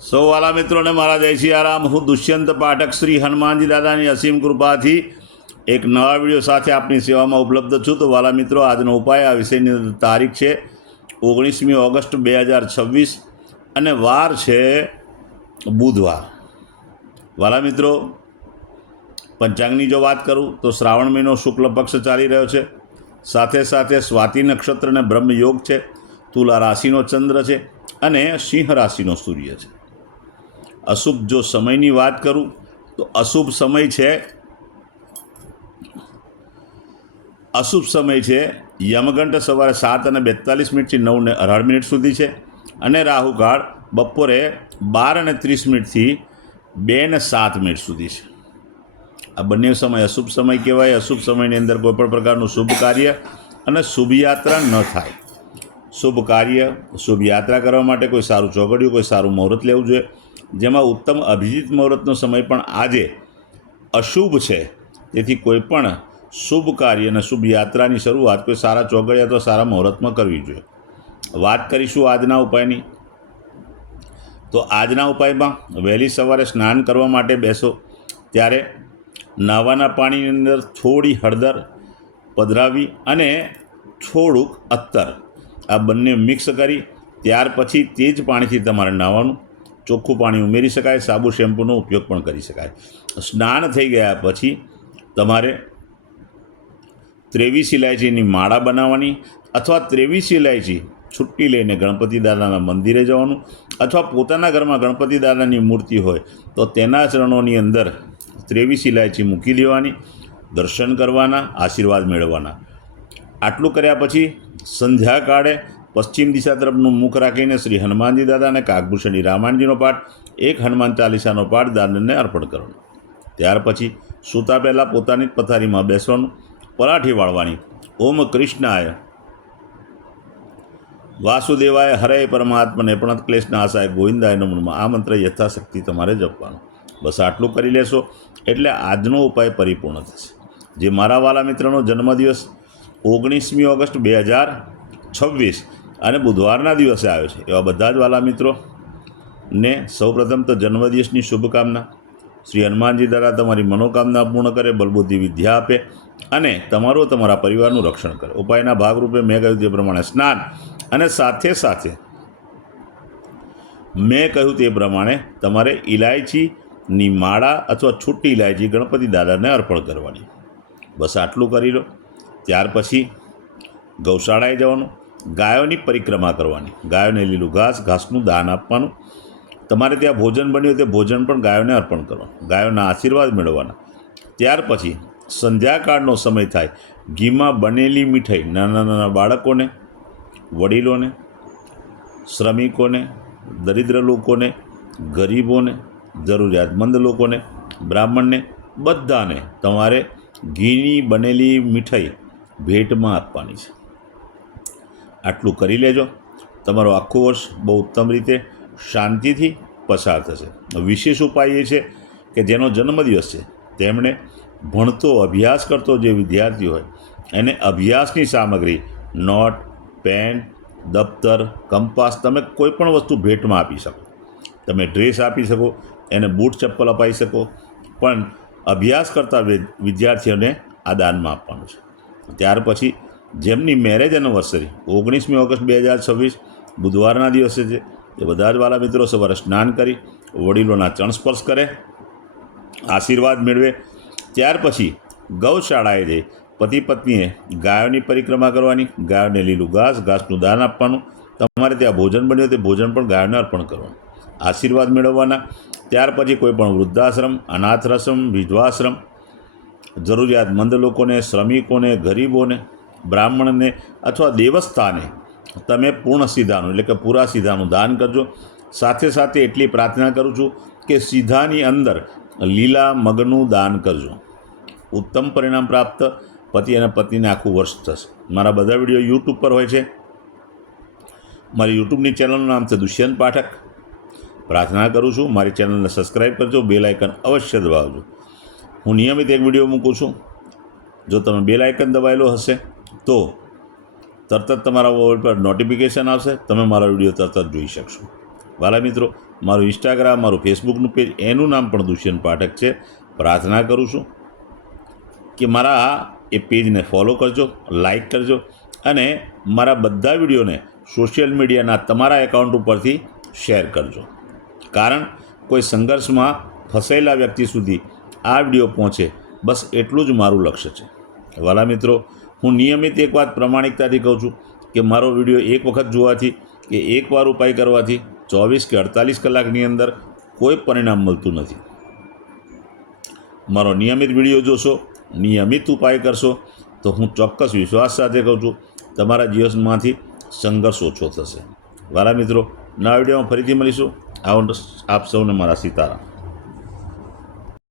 સૌ વાલા મિત્રોને મારા જય સિયારામ। હું દુષ્યંત પાઠક શ્રી હનુમાનજી દાદાની અસીમ કૃપાથી એક નવા વિડીયો સાથે આપની સેવામાં ઉપલબ્ધ છું। તો વાલા મિત્રો, આજનો ઉપાય, આ વિષયની તારીખ છે 19મી ઓગસ્ટ 2026 અને વાર છે બુધવાર। વાલા મિત્રો, પંચાંગની જો વાત કરું તો શ્રાવણ મહિનો શુક્લ પક્ષ ચાલી રહ્યો છે, સાથે સાથે સ્વાતિ નક્ષત્ર અને બ્રહ્મયોગ છે, તુલા રાશિનો ચંદ્ર છે અને સિંહ રાશિનો સૂર્ય છે। અશુભ જો સમયની વાત કરું તો અશુભ સમય છે યમગંટ સવારે 7:42 થી 9:18 સુધી છે અને રાહુકાળ બપોરે 12:30 થી 2:07 સુધી છે। આ બંને સમય અશુભ સમય કહેવાય। અશુભ સમયની અંદર કોઈપણ પ્રકારનું શુભ કાર્ય અને શુભ યાત્રા ન થાય। શુભ કાર્ય, શુભ યાત્રા કરવા માટે કોઈ સારું ચોઘડિયું, કોઈ સારું મુહૂર્ત લેવું જોઈએ, જેમાં ઉત્તમ અભિજીત મુહૂર્તનો સમય પણ આજે અશુભ છે। તેથી કોઈ પણ શુભ કાર્ય અને શુભ યાત્રાની શરૂઆત કોઈ સારા ચોઘડિયા અથવા સારા મુહૂર્તમાં કરવી જોઈએ। વાત કરીશું આજના ઉપાયની। તો આજના ઉપાયમાં વહેલી સવારે સ્નાન કરવા માટે બેસો ત્યારે નાવાના પાણીની અંદર થોડી હળદર પધરાવી અને થોડુંક અત્તર, આ બંને મિક્સ કરી ત્યાર પછી તે જ પાણીથી તમારે નાહવાનું। ચોખ્ખું પાણી ઉમેરી શકાય, સાબુ શેમ્પૂનો ઉપયોગ પણ કરી શકાય। સ્નાન થઈ ગયા પછી તમારે 23 ઇલાયચીની માળા બનાવવાની અથવા 23 ઇલાયચી છૂટી લઈને ગણપતિ દાદાના મંદિરે જવાનું, અથવા પોતાના ઘરમાં ગણપતિ દાદાની મૂર્તિ હોય તો તેના ચરણોની અંદર 23 ઇલાયચી મૂકી દેવાની, દર્શન કરવાના, આશીર્વાદ મેળવવાના। આટલું કર્યા પછી સંધ્યાકાળે પશ્ચિમ દિશા તરફનું મુખ રાખીને શ્રી હનુમાનજી દાદા અને કાગભૂષણી રામાયણજીનો પાઠ, એક હનુમાન ચાલીસાનો પાઠ દાદાને અર્પણ કરવાનો। ત્યાર પછી સૂતા પહેલાં પોતાની પથારીમાં બેસવાનું, પરાઠી વાળવાની, ઓમ કૃષ્ણાય વાસુદેવાય હરે પરમાત્મને પ્રણત ક્લેશનાશાય ગોવિંદાય નમઃ, આ મંત્ર યથાશક્તિ તમારે જપવાનો। બસ આટલું કરી લેશો એટલે આજનો ઉપાય પરિપૂર્ણ થશે। જે મારા વાલા મિત્રનો જન્મદિવસ 19મી ઓગસ્ટ 2026 અને બુધવારના દિવસે આવ્યો છે, એવા બધા જ વાલા મિત્રોને સૌપ્રથમ તો જન્મદિવસની શુભકામના। શ્રી હનુમાનજી દાદા તમારી મનોકામના પૂર્ણ કરે, બલબુદ્ધિ વિદ્યા આપે અને તમારા પરિવારનું રક્ષણ કરે। ઉપાયના ભાગરૂપે મેં કહ્યું તે પ્રમાણે સ્નાન અને સાથે સાથે મેં કહ્યું તે પ્રમાણે તમારે ઇલાયચીની માળા અથવા છૂટી ઇલાયચી ગણપતિ દાદાને અર્પણ કરવાની। બસ આટલું કરી લો। ત્યાર પછી ગૌશાળાએ જવાનું, ગાયોની પરિક્રમા કરવાની, ગાયોને લીલું ઘાસનું દાન આપવાનું। તમારે ત્યાં ભોજન બન્યું તે ભોજન પણ ગાયોને અર્પણ કરવાનું, ગાયોના આશીર્વાદ મેળવવાના। ત્યાર પછી સંધ્યાકાળનો સમય થાય, ઘીમાં બનેલી મીઠાઈ નાના નાના બાળકોને, વડીલોને, શ્રમિકોને, દરિદ્ર લોકોને, ગરીબોને, જરૂરિયાતમંદ લોકોને, બ્રાહ્મણને, બધાને તમારે ઘીની બનેલી મીઠાઈ ભેટમાં આપવાની છે। આટલું કરી લેજો, તમારો આખું વર્ષ બહુ ઉત્તમ રીતે શાંતિથી પસાર થશે। વિશેષ ઉપાય એ છે કે જેનો જન્મદિવસ છે તેમણે ભણતો અભ્યાસ કરતો જે વિદ્યાર્થી હોય એને અભ્યાસની સામગ્રી, નોટ, પેન, દફતર, કંપાસ, તમે કોઈ પણ વસ્તુ ભેટમાં આપી શકો। તમે ડ્રેસ આપી શકો, એને બૂટ ચપ્પલ અપાઈ શકો, પણ અભ્યાસ કરતા વિદ્યાર્થીઓને આ દાનમાં આપવાનું છે। ત્યાર પછી જેમની મેરેજ એનિવર્સરી 19મી ઓગસ્ટ 2026 બુધવારના દિવસે છે, એ બધા જ વાલા મિત્રો સવારે સ્નાન કરી વડીલોના ચરણ સ્પર્શ કરે, આશીર્વાદ મેળવે। ત્યાર પછી ગૌશાળાએ જઈ પતિ પત્નીએ ગાયોની પરિક્રમા કરવાની, ગાયોને લીલું ઘાસનું દાન આપવાનું, તમારે ત્યાં ભોજન બન્યું તે ભોજન પણ ગાયોને અર્પણ કરવાનું, આશીર્વાદ મેળવવાના। ત્યાર પછી કોઈ પણ વૃદ્ધાશ્રમ, અનાથાશ્રમ, વિધવાશ્રમ, જરૂરિયાતમંદ લોકોને, શ્રમિકોને, ગરીબોને, બ્રાહ્મણને અથવા દેવસ્થાને તમે પૂર્ણ સીધાનું એટલે કે પૂરા સીધાનું દાન કરજો। સાથે સાથે એટલી પ્રાર્થના કરું છું કે સીધાની અંદર લીલા મગનું દાન કરજો। ઉત્તમ પરિણામ પ્રાપ્ત પતિ અને પત્નીને આખું વર્ષ થશે। મારા બધા વિડીયો યુટ્યુબ પર હોય છે। મારી યુટ્યુબની ચેનલનું નામ છે દુષ્યંત પાઠક। પ્રાર્થના કરું છું મારી ચેનલને સબસ્ક્રાઈબ કરજો, બેલ આઇકન અવશ્ય દબાવજો। હું નિયમિત એક વિડીયો મૂકું છું, જો તમે બેલ આઇકન દબાવેલો હશે તો તરત જ તમારા મોબાઈલ પર નોટિફિકેશન આવશે, તમે મારા વિડીયો તરત જ જોઈ શકશો। વાલા મિત્રો, મારું ઇન્સ્ટાગ્રામ, મારું ફેસબુકનું પેજ, એનું નામ પણ દુષ્યંત પાઠક છે. પ્રાર્થના કરું છું કે મારા એ પેજને ફોલો કરજો, લાઈક કરજો અને મારા બધા વિડીયોને સોશિયલ મીડિયાના તમારા એકાઉન્ટ ઉપરથી શેર કરજો. કારણ કોઈ સંઘર્ષમાં ફસાયેલા વ્યક્તિ સુધી આ વિડીયો પહોંચે, બસ એટલું જ મારું લક્ષ્ય છે. વાલા મિત્રો, હું નિયમિત એક વાત પ્રામાણિકતાથી કહું છું કે મારો વિડીયો એક વખત જોવાથી કે એકવાર ઉપાય કરવાથી 24 કે 48 કલાકની અંદર કોઈ પરિણામ મળતું નથી. મારો નિયમિત વિડીયો જોશો, નિયમિત ઉપાય કરશો તો હું ચોક્કસ વિશ્વાસ સાથે કહું છું તમારા જીવનમાંથી સંઘર્ષ ઓછો થશે. વાલા મિત્રો, નવા વિડીયોમાં ફરીથી મળીશું. આપ સૌને મારા સીતારામ.